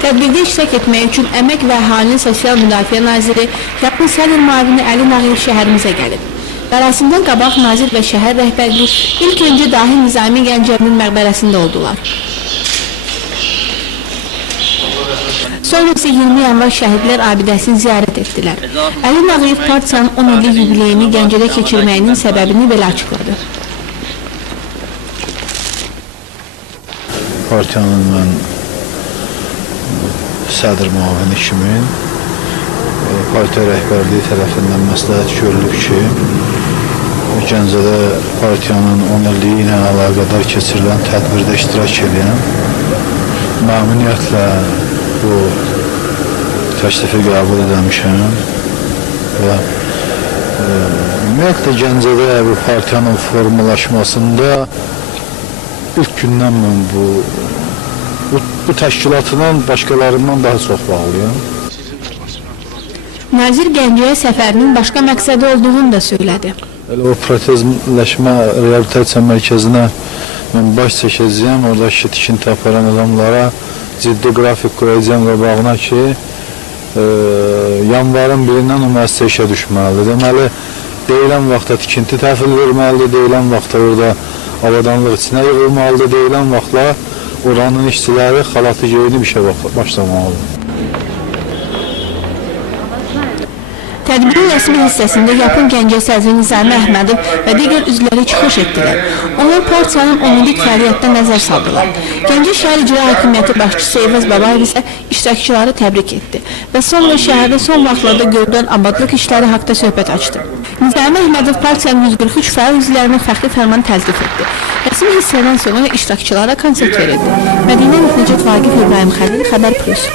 Tədbirdə iştirak etmək üçün Əmək və Əhalinin Sosial Müdafiə Naziri, Yapın Sədr Müavini Əli Nağıyev şəhərimizə gəlib. Mərasimdən qabaq nazir və şəhər rəhbərliyi ilk öncə dahi Nizami Gəncəvinin məqbərəsində oldular. Sonra isə 20 yanvar şəhidlər abidəsini ziyarət etdilər. Əli Nağıyev partiyanın 10 illik yubileyini Gəncədə keçirməyinin səbəbini belə açıqladı. Partiyanın mən sədr müavini kimi partiya rəhbərliyi tərəfindən məsləhət görülüb ki, Gəncədə partiyanın 10 illiyi ilə əlaqədar keçirilən tədbirdə iştirak edən məmnuniyyətlə bu təklifi qəbul edəmişəm və ümumiyyətlə Gəncədə bu partiyanın formalaşmasında ilk gündən mən bu təşkilatının başqalarından daha çox bağlıyam. Nazir Gəncəyə səfərinin başqa məqsədi olduğunu da söylədi. Elə o protezləşmə reabilitasiya mərkəzinə mən baş çəkəcəyəm, oradakı tikinti aparan adamlara ciddi qrafik qoyacağım qabağına ki, yanvarın birindən o müəssisə işə düşməlidir. Deməli, deyilən vaxtda tikinti təhvil verməlidir, deyilən vaxtda orada avadanlıq içinə yığılmalıdır, deyilən vaxtla oranın işçiləri xalatı geyinib işə başlamalıdır. Tədbirin rəsmi hissəsində Yapın Gəncə sədri Nizami Əhmədov və digər üzvləri çıxış etdilər. Onlar partiyanın 10 illik fəaliyyətdə nəzər saldılar. Gəncə şəhər icra hakimiyyəti başçısı Eyvaz Babayev isə iştirakçıları təbrik etdi və sonra şəhərdə son vaxtlarda görülən abadlıq işləri haqqında söhbət açdı. Nizami Əhmədov partiyanın 143 fəal üzvlərinə fəxri fərman təklif etdi. Rəsmi hissədən sonra iştirakçılara konsert verildi. Mədinə Nəcət Vaqif İbrahim Xəlil, Xəbər Plus.